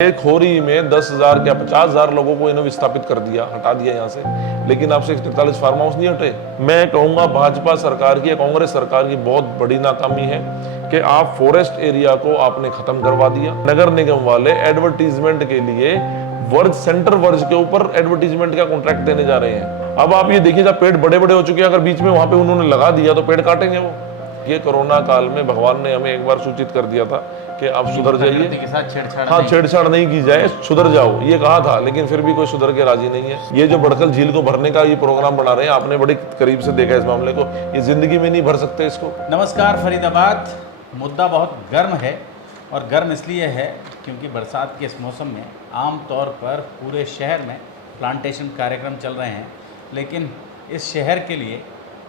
एक खोरी में 10,000 क्या 50,000 लोगों को इन्होंने विस्थापित कर दिया, हटा दिया यहाँ से, लेकिन आपसे 143 फार्म हाउस नहीं हटे। मैं कहूंगा भाजपा सरकार की या कांग्रेस सरकार की बहुत बड़ी नाकामी है कि आप फॉरेस्ट एरिया को आपने खत्म करवा दिया। नगर निगम वाले एडवर्टीजमेंट के लिए वर्ज सेंटर वर्ज के ऊपर एडवर्टीजमेंट का कॉन्ट्रैक्ट देने जा रहे हैं। अब आप ये देखिए, जब पेड़ बड़े बड़े हो चुके हैं, अगर बीच में वहां पे उन्होंने लगा दिया तो पेड़ काटेंगे वो। ये कोरोना काल में भगवान ने हमें एक बार सूचित कर दिया था कि आप सुधर जाइए, हाँ छेड़छाड़ नहीं की जाए, सुधर जाओ, ये कहा था, लेकिन फिर भी कोई सुधर के राजी नहीं है। ये जो बड़कल झील को भरने का ये प्रोग्राम बना रहे हैं, आपने बड़ी करीब से देखा इस मामले को, ये जिंदगी में नहीं भर सकते इसको। नमस्कार, फरीदाबाद मुद्दा बहुत गर्म है और गर्म इसलिए है क्योंकि बरसात के इस मौसम में आम तौर पर पूरे शहर में प्लांटेशन कार्यक्रम चल रहे हैं, लेकिन इस शहर के लिए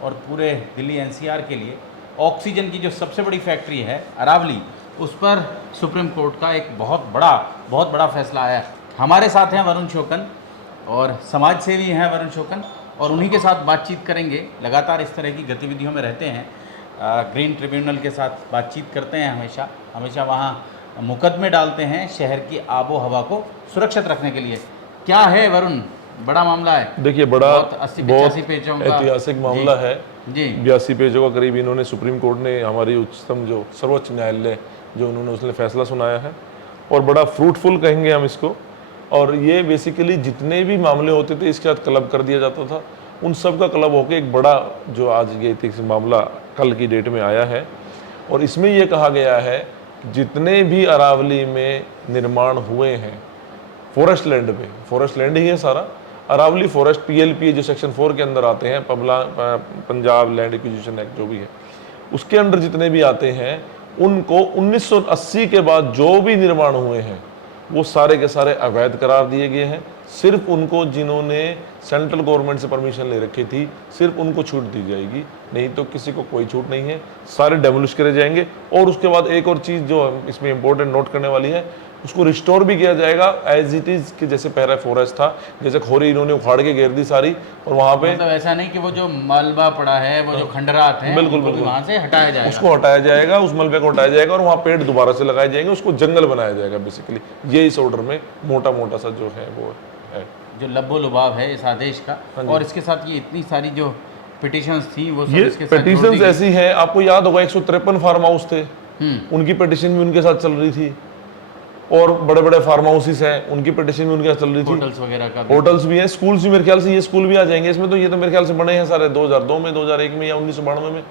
और पूरे दिल्ली एनसीआर के लिए ऑक्सीजन की जो सबसे बड़ी फैक्ट्री है अरावली, उस पर सुप्रीम कोर्ट का एक बहुत बड़ा फैसला आया। हमारे साथ हैं वरुण शोकन और समाज सेवी हैं वरुण शोकन, और उन्हीं के साथ बातचीत करेंगे। लगातार इस तरह की गतिविधियों में रहते हैं, ग्रीन ट्रिब्यूनल के साथ बातचीत करते हैं, हमेशा वहाँ मुकदमे डालते हैं शहर की आबो हवा को सुरक्षित रखने के लिए। क्या है वरुण, बड़ा मामला है? देखिए, बड़ा बहुत 80-85 पेजों का ऐतिहासिक मामला है जी। 82 पेजों का करीब इन्होंने सुप्रीम कोर्ट ने, हमारी उच्चतम जो सर्वोच्च न्यायालय जो उन्होंने उसने फैसला सुनाया है, और बड़ा फ्रूटफुल कहेंगे हम इसको। और ये बेसिकली जितने भी मामले होते थे इसके साथ क्लब कर दिया जाता था, उन सब का क्लब होकर एक बड़ा जो आज ये मामला कल की डेट में आया है। और इसमें यह कहा गया है जितने भी अरावली में निर्माण हुए हैं फॉरेस्ट लैंड पे, फॉरेस्ट लैंड ही है सारा, अरावली फॉरेस्ट PLP जो सेक्शन 4 के अंदर आते हैं, पंजाब लैंड एक्विजिशन एक्ट जो भी है, उसके अंदर जितने भी आते हैं, उनको 1980 के बाद जो भी निर्माण हुए हैं वो सारे के सारे अवैध करार दिए गए हैं। सिर्फ उनको जिन्होंने सेंट्रल गवर्नमेंट से परमिशन ले रखी थी, सिर्फ उनको छूट दी जाएगी, नहीं तो किसी को कोई छूट नहीं है, सारे डेमोलिश करे जाएंगे। और उसके बाद एक और चीज़ जो इसमें इंपॉर्टेंट नोट करने वाली है, उसको रिस्टोर भी किया जाएगा एज इट इज कि जैसे पहला फॉरेस्ट था, जैसे खोरी इन्होंने उखाड़ के घेर दी सारी, और वहाँ पे मतलब ऐसा नहीं कि वो जो मलबा पड़ा है, वो जो खंडरात हैं, बिल्कुल वहाँ से हटाया जाएगा, उसको हटाया जाएगा, उस मलबे को हटाया जाएगा और वहाँ पेड़ दोबारा से लगाए जाएंगे, उसको जंगल बनाया जाएगा। बेसिकली ये इस ऑर्डर में मोटा सा जो है वो है, जो लब्बो लुभाव है इस आदेश का। और इसके साथ ये इतनी सारी जो पिटिशंस थी वो सब ये इसके साथ पिटिशंस ऐसी हैं, आपको याद होगा 153 फार्म हाउस थे, उनकी पिटिशन भी उनके साथ चल रही थी, और बड़े बड़े फार्म हाउसेस हैं, उनकी पिटिशन भी उनके साथ चल रही थी, होटल्स वगैरह का, होटल्स भी हैं, स्कूल्स भी, मेरे ख्याल से ये स्कूल भी आ जाएंगे इसमें। तो ये तो मेरे ख्याल से बने हैं सारे 2002 में, 2001 में या 1992 में,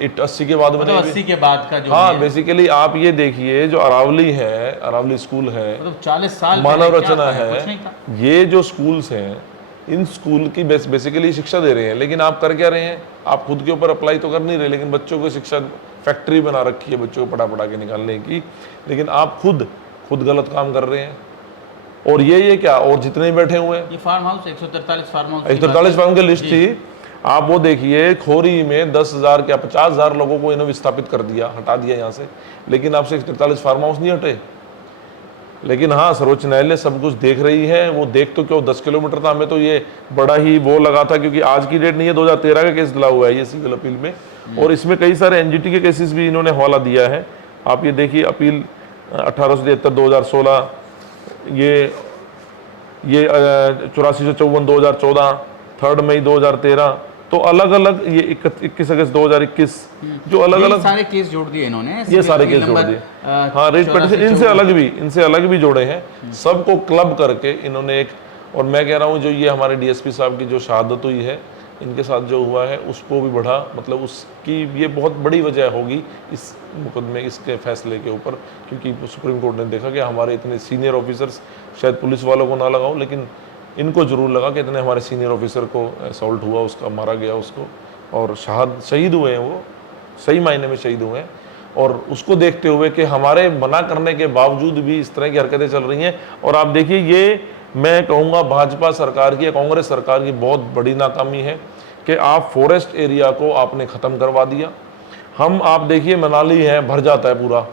80 के बाद बने, 80 के बाद का जो हाँ। बेसिकली आप ये देखिए, जो अरावली है, अरावली स्कूल है, मतलब 40 साल मानव रचना है, ये जो स्कूल्स हैं, इन स्कूल की बेसिकली शिक्षा दे रहे हैं, लेकिन आप कर क्या रहे हैं? आप खुद के ऊपर अप्लाई तो कर नहीं रहे, लेकिन बच्चों को शिक्षा फैक्ट्री बना रखी है बच्चों को पढ़ा के निकालने की, लेकिन आप खुद गलत काम कर रहे हैं। और ये क्या, और जितने बैठे हुए हैं, ये farm house 143 farm house, 143 farm की लिस्ट थी, आप वो देखिए, खोरी में 10,000 क्या 50,000 लोगों को इन्होंने विस्थापित कर दिया, हटा दिया यहाँ से, लेकिन आपसे 143 फार्म हाउस नहीं हटे। लेकिन हाँ, सर्वोच्च न्यायालय सब कुछ देख रही है, वो देख तो क्यों, 10 किलोमीटर था, हमें तो ये बड़ा ही वो लगा था, क्योंकि आज की डेट नहीं है, 2013 का केस डला हुआ है ये सिविल अपील में, और इसमें कई सारे NGT के केसेस भी इन्होंने हवाला दिया है। आप ये देखिए, अपील 1873 2016, ये 8454 2014, 3 मई 2013, तो अलग अलग ये 21 अगस्त 2021 जो अलग अलग सारे केस जोड़ दिए इन्होंने, ये सारे केस जोड़ दिए, हाँ, रेट पिटिशन इनसे अलग भी जोड़े हैं, सबको क्लब करके इन्होंने एक। और मैं कह रहा हूँ, जो ये हमारे DSP साहब की जो शहादत हुई है, इनके साथ जो हुआ है, उसको भी बढ़ा, मतलब उसकी ये बहुत बड़ी वजह होगी इस मुकदमे, इसके फैसले के ऊपर, क्योंकि सुप्रीम कोर्ट ने देखा कि हमारे इतने सीनियर ऑफिसर्स, शायद पुलिस वालों को ना लगाओ, लेकिन इनको जरूर लगा कि इतने हमारे सीनियर ऑफिसर को असॉल्ट हुआ, उसका मारा गया उसको, और शहीद हुए हैं, वो सही मायने में शहीद हुए हैं। और उसको देखते हुए कि हमारे मना करने के बावजूद भी इस तरह की हरकतें चल रही हैं, और आप देखिए, ये मैं कहूँगा भाजपा सरकार की या कांग्रेस सरकार की बहुत बड़ी नाकामी है कि आप फॉरेस्ट एरिया को आपने ख़त्म करवा दिया। आप देखिए, मनाली है, भर जाता है पूरा,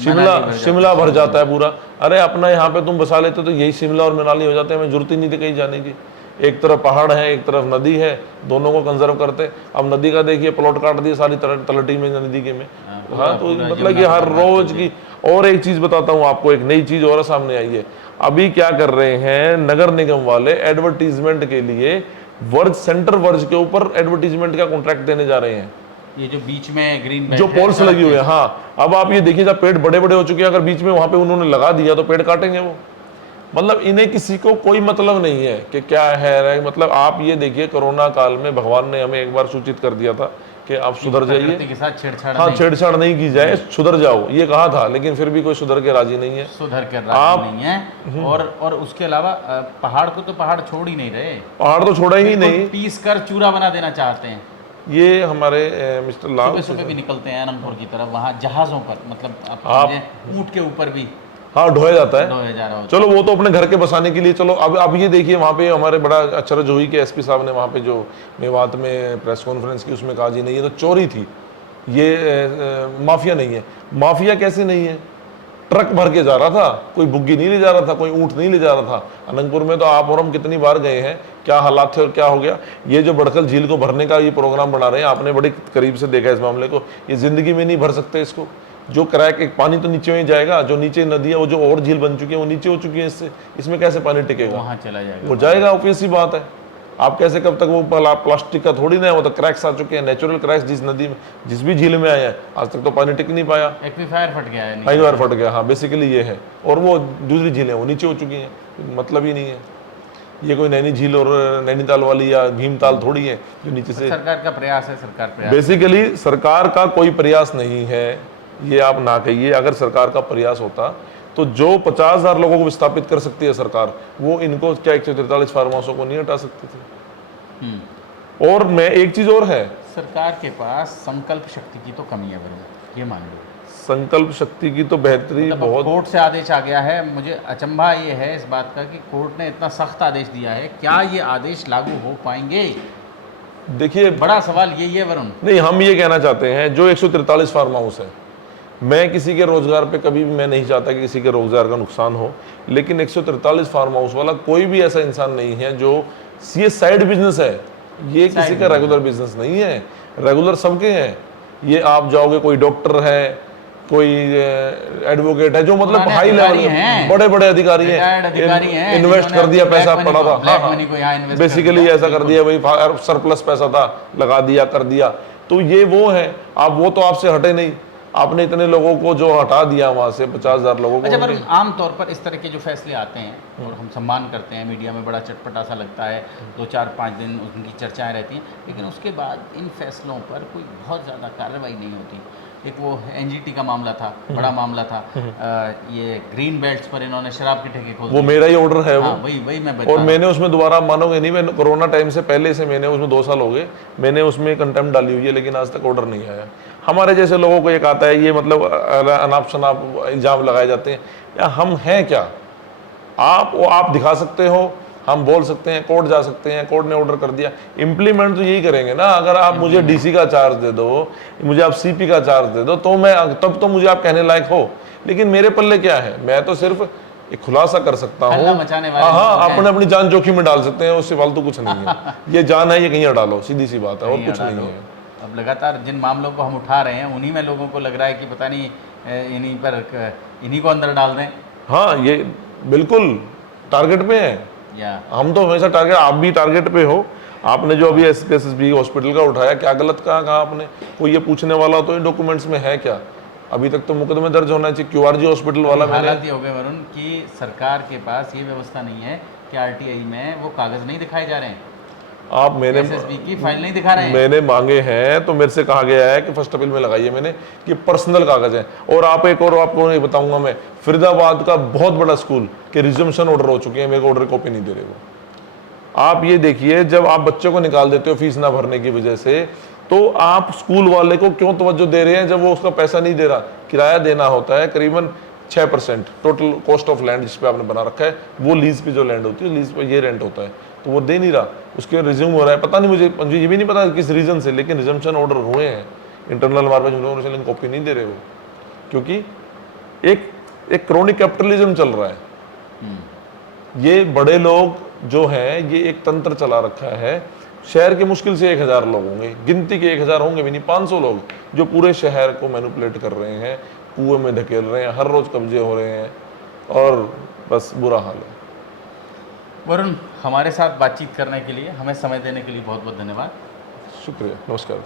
शिमला भर जाता है पूरा। अरे अपना यहाँ पे तुम बसा लेते तो यही शिमला और मनाली हो जाते हैं, हमें जरूरत ही नहीं थी कहीं जाने की। एक तरफ पहाड़ है, एक तरफ नदी है, दोनों को कंजर्व करते। अब नदी का देखिए, प्लॉट काट दिए सारी तलहटी में, नदी के में। हाँ, तो मतलब कि और एक चीज बताता हूँ आपको, एक नई चीज और सामने आई है। अभी क्या कर रहे हैं नगर निगम वाले, एडवर्टीजमेंट के लिए वर्ज, सेंटर वर्ज के ऊपर एडवर्टीजमेंट का कॉन्ट्रैक्ट देने जा रहे हैं। ये जो बीच में ग्रीन जो पोल्स लगी हुई है, हाँ, अब आप ये देखिए जब पेड़ बड़े बड़े हो चुके हैं, अगर बीच में वहां पे उन्होंने लगा दिया तो पेड़ काटेंगे वो। मतलब इन्हें किसी को कोई मतलब नहीं है कि क्या है। मतलब आप ये देखिए, कोरोना काल में भगवान ने हमें एक बार सूचित कर दिया था कि आप सुधर जाइए, के साथ छेड़छाड़ हाँ, छेड़छाड़ नहीं की जाए, सुधर जाओ, ये कहा था, लेकिन फिर भी कोई सुधर के राजी नहीं है। सुधर के राजी नहीं है। और उसके अलावा पहाड़ को तो पहाड़ छोड़ ही नहीं रहे, पहाड़ तो छोड़ा ही नहीं, पीस कर चूरा बना देना चाहते हैं। ये हमारे मिस्टर लाल सुबह सुबह भी निकलते हैं अनंतपुर की तरफ, वहाँ जहाज़ों पर, मतलब आप ऊँट के ऊपर भी हाँ ढोया जाता है। ढोया जा रहा होता चलो वो तो अपने घर के बसाने के लिए। चलो अब ये देखिए, वहाँ पे हमारे बड़ा अचरज हुई कि एसपी साहब ने वहाँ पे जो मेवात में प्रेस कॉन्फ्रेंस की, उसमें कहा जी नहीं ये तो चोरी थी, ये माफिया नहीं है। माफिया कैसे नहीं है? ट्रक भर के जा रहा था, कोई बुग्गी नहीं ले जा रहा था, कोई ऊँट नहीं ले जा रहा था। अनंतपुर में तो आप और हम कितनी बार गए हैं, क्या हालात थे और क्या हो गया। ये जो बड़कल झील को भरने का ये प्रोग्राम बना रहे हैं, आपने बड़ी करीब से देखा इस मामले को, ये जिंदगी में नहीं भर सकते इसको। जो क्रैक, एक पानी तो नीचे ही जाएगा, जो नीचे नदी है वो जो और झील बन चुकी है वो नीचे हो चुकी है, इससे इसमें कैसे पानी टिकेगा? वहाँ चला जाएगा, वो जाएगा, ऑब्वियस सी बात है। आप कैसे, कब तक वो प्लास्टिक का थोड़ी ना है, वो तो क्रैक्स आ चुके हैं, नेचुरल क्रैक्स जिस नदी में, जिस भी झील में आए हैं, आज तक तो पानी टिक नहीं पाया, एक्वीफायर फट गया है, एक्वीफायर फट गया। हाँ, बेसिकली ये है। और वो दूसरी झीलें वो नीचे हो चुकी हैं, मतलब ही नहीं है। ये कोई नैनी झील और नैनीताल वाली या भीमताल थोड़ी है जो नीचे से। सरकार का प्रयास है, सरकार प्रयास, बेसिकली सरकार का कोई प्रयास नहीं है, ये आप ना कहिए। अगर सरकार का प्रयास होता तो जो 50,000 लोगों को विस्थापित कर सकती है सरकार, वो इनको क्या 143 फार्म हाउसों को नहीं हटा सकती थी। और मैं एक चीज और है, सरकार के पास संकल्प शक्ति की तो कमी है बरबर, ये मान लो। संकल्प शक्ति की तो बेहतरी मतलब बहुत। कोर्ट से आदेश आ गया है, मुझे अचंभा ये है इस बात का कि कोर्ट ने इतना सख्त आदेश दिया है, क्या ये आदेश लागू हो पाएंगे? देखिए, बड़ा सवाल ये है वरुण। नहीं, हम ये कहना चाहते हैं जो 143 फार्म हाउस है, मैं किसी के रोजगार पे कभी भी मैं नहीं चाहता कि किसी के रोजगार का नुकसान हो, लेकिन 143 फार्म हाउस वाला कोई भी ऐसा इंसान नहीं है जो, ये साइड बिजनेस है, ये किसी का रेगुलर बिजनेस नहीं है। रेगुलर सबके हैं। ये आप जाओगे, कोई डॉक्टर है, कोई एडवोकेट है, जो मतलब हाई लेवल बड़े बड़े अधिकारी हैं, इन्वेस्ट कर दिया, पैसा पड़ा था, बेसिकली ऐसा कर दिया भाई, सरप्लस पैसा था, लगा दिया, कर दिया, तो ये वो है। आप वो तो आपसे हटे नहीं, आपने इतने लोगों को जो हटा दिया वहां से, 50,000 लोगों को। अच्छा, पर आमतौर पर इस तरह के जो फैसले आते हैं और हम सम्मान करते हैं, मीडिया में बड़ा चटपटा सा लगता है, 2-4-5 दिन उनकी चर्चाएं रहती हैं, लेकिन उसके बाद इन फैसलों पर कोई बहुत ज़्यादा कार्रवाई नहीं होती। एक वो एनजीटी का मामला था, बड़ा मामला था, ये ग्रीन बेल्ट्स पर इन्होंने शराब के ठेके खोल, वो मेरा ही ऑर्डर है, वो वही मैं और मैंने उसमें दोबारा, मानोगे नहीं, मैंने कोरोना टाइम से पहले से मैंने उसमें 2 साल हो गए, मैंने उसमें कंटेम्प्ट डाली हुई है, लेकिन आज तक ऑर्डर नहीं आया। हमारे जैसे लोगों को एक आता है, ये मतलब अनाप शनाप इल्जाम लगाए जाते हैं, या हम हैं क्या? आप दिखा सकते हो, हम बोल सकते हैं, कोर्ट जा सकते हैं, कोर्ट ने ऑर्डर कर दिया, इंप्लीमेंट तो यही करेंगे ना। अगर आप मुझे डीसी का चार्ज दे दो, मुझे आप सीपी का चार्ज दे दो, तो मैं, तब तो मुझे आप कहने लायक हो, लेकिन मेरे पल्ले क्या है? मैं तो सिर्फ एक खुलासा कर सकता हूँ। हाँ, अपने अपनी जान जोखिम में डाल सकते हैं, उससे फालतू कुछ नहीं है। ये जान है, ये कहीं डालो, सीधी सी बात है, और कुछ नहीं है। अब लगातार जिन मामलों को हम उठा रहे हैं, उन्हीं में लोगों को लग रहा है कि पता नहीं इन्हीं को अंदर डाल दें। हाँ, ये बिल्कुल टारगेट पे है। हम तो हमेशा टारगेट, आप भी टारगेट पे हो। आपने जो अभी एसएसबी हॉस्पिटल का उठाया, क्या गलत कहा आपने? कोई ये पूछने वाला तो डॉक्यूमेंट्स में है क्या? अभी तक तो मुकदमे दर्ज होना चाहिए। क्यूआरजी हॉस्पिटल वाला हालात ये हो गए वरुण कि सरकार के पास ये व्यवस्था नहीं है कि आरटीआई में वो कागज नहीं दिखाए जा रहे हैं, आप मैंने एसएसबी की फाइल नहीं दिखा रहे हैं। मैंने मांगे हैं, तो मेरे से कहा गया है कि फर्स्ट अपील में लगाइए मैंने, कि पर्सनल कागज है। और आप एक और आपको नहीं बताऊंगा मैं, फरीदाबाद का बहुत बड़ा स्कूल के रिजम्पशन ऑर्डर हो चुके हैं, मेरे को ऑर्डर कॉपी नहीं दे रहे वो। आप ये देखिए, जब आप बच्चों को निकाल देते हो फीस ना भरने की वजह से, तो आप स्कूल वाले को क्यों तवज्जो दे रहे हैं जब वो उसका पैसा नहीं दे रहा? किराया देना होता है करीबन 6% टोटल कॉस्ट ऑफ लैंड जिस पे आपने बना रखा है, वो लीज पे जो लैंड होती है, लीज पे ये रेंट होता है, तो वो दे नहीं रहा, उसके रिज्यूम हो रहा है। पता नहीं, मुझे ये भी नहीं पता किस रीजन से, लेकिन रिजम्पशन ऑर्डर हुए हैं इंटरनल हमारे पास, लेकिन कॉपी नहीं दे रहे वो, क्योंकि एक क्रोनिक कैपिटलिज्म चल रहा है। ये बड़े लोग जो हैं, ये एक तंत्र चला रखा है। शहर के मुश्किल से 1000 लोग होंगे, गिनती के 1000 होंगे भी नहीं, 500 लोग जो पूरे शहर को मैनिपुलेट कर रहे हैं, कुएं में धकेल रहे हैं, हर रोज़ कब्जे हो रहे हैं और बस बुरा हाल है। वरुण, हमारे साथ बातचीत करने के लिए, हमें समय देने के लिए बहुत बहुत धन्यवाद। शुक्रिया, नमस्कार।